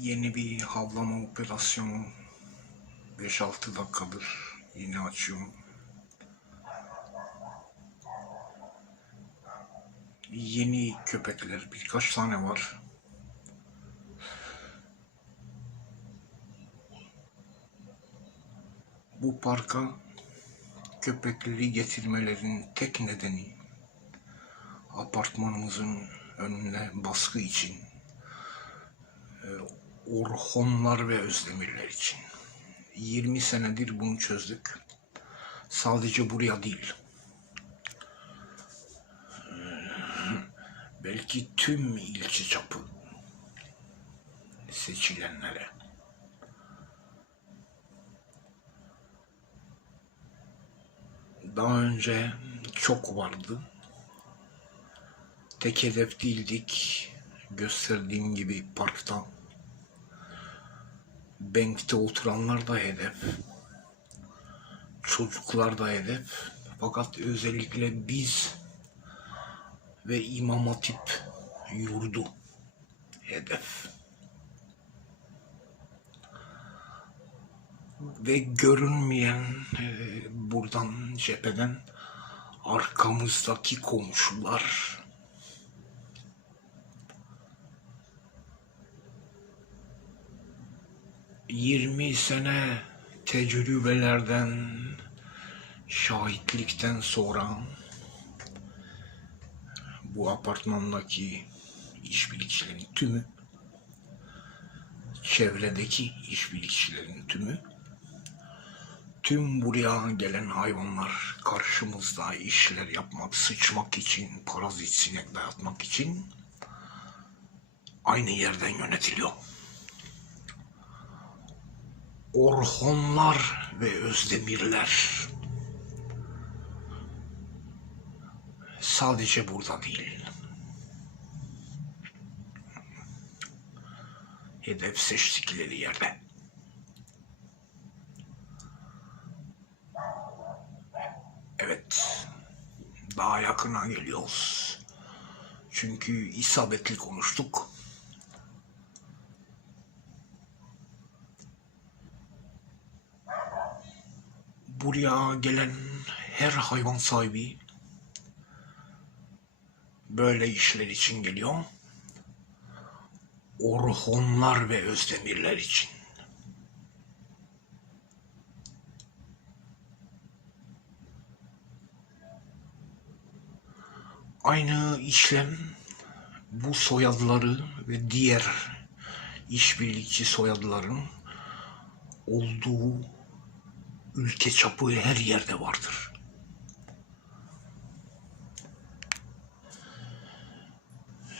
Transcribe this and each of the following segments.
Yeni bir havlama operasyonu 5-6 dakikadır yine açıyorum. Yeni köpekler birkaç tane var. Bu parka köpekleri getirmelerin tek nedeni apartmanımızın önüne baskı için e, Orhonlar ve Özdemirler için. 20 senedir bunu çözdük. Sadece buraya değil. E, Belki tüm ilçe çapı seçilenlere. Daha önce çok vardı. Tek hedef değildik. Gösterdiğim gibi parkta. Bank'te oturanlar da hedef. Çocuklar da hedef. Fakat özellikle biz ve İmam Hatip yurdu hedef. Ve görünmeyen e, buradan cepheden arkamızdaki komşular Yirmi sene tecrübelerden, şahitlikten sonra bu apartmandaki işbirlikçilerin tümü, çevredeki işbirlikçilerin tümü, tüm buraya gelen hayvanlar karşımızda işler yapmak, sıçmak için, parazit sinek dayatmak için aynı yerden yönetiliyor. Orhonlar ve Özdemirler sadece burada değil. Hedef seçtikleri yerde. Evet. Daha yakına geliyoruz. Çünkü isabetli konuştuk. Buraya gelen her hayvan sahibi böyle işler için geliyor. Orhonlar ve Özdemirler için. Aynı işlem bu soyadları ve diğer işbirlikçi soyadların olduğu ülke çapı her yerde vardır.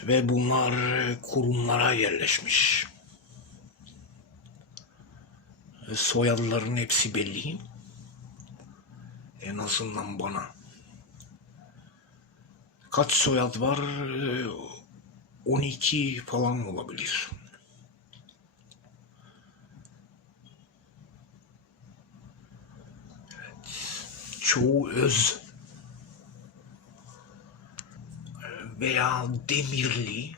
Ve bunlar kurumlara yerleşmiş. Soyadların hepsi belli. En azından bana. Kaç soyad var? 12 falan olabilir. Çoğu veya demirli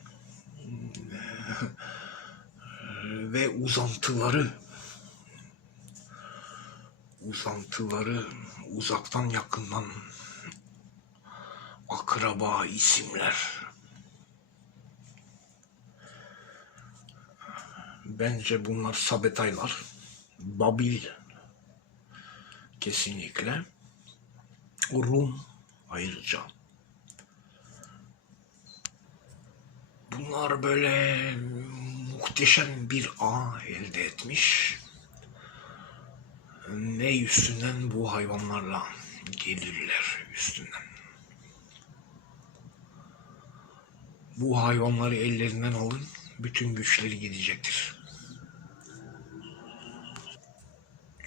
ve uzantıları uzantıları uzaktan yakından akraba isimler. Bence bunlar sabetaylar. Babil kesinlikle Rum ayrıca. Bunlar böyle muhteşem bir ağ elde etmiş. Ne üstünden bu hayvanlarla gelirler üstünden. Bu hayvanları ellerinden alın, bütün güçleri gidecektir.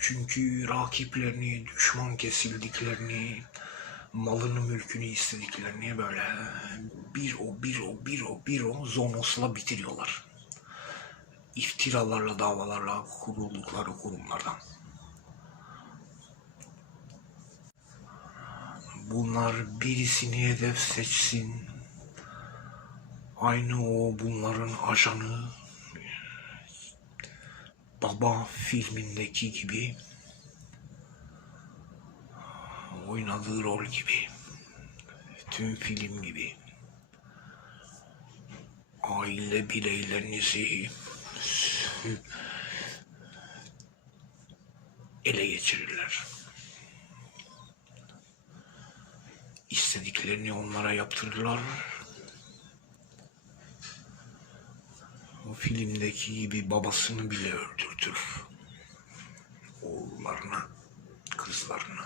Çünkü rakiplerini, düşman kesildiklerini, malını mülkünü istediklerini böyle bir o bir o bir o bir o zonosla bitiriyorlar. İftiralarla davalarla kuruldukları kurumlardan. Bunlar birisini hedef seçsin. Aynı o bunların ajanı Baba filmindeki gibi oynadığı rol gibi tüm film gibi aile bireylerinizi ele geçirirler. İstediklerini onlara yaptırırlar. O filmdeki gibi babasını bile öldürtür. Oğullarına, kızlarına.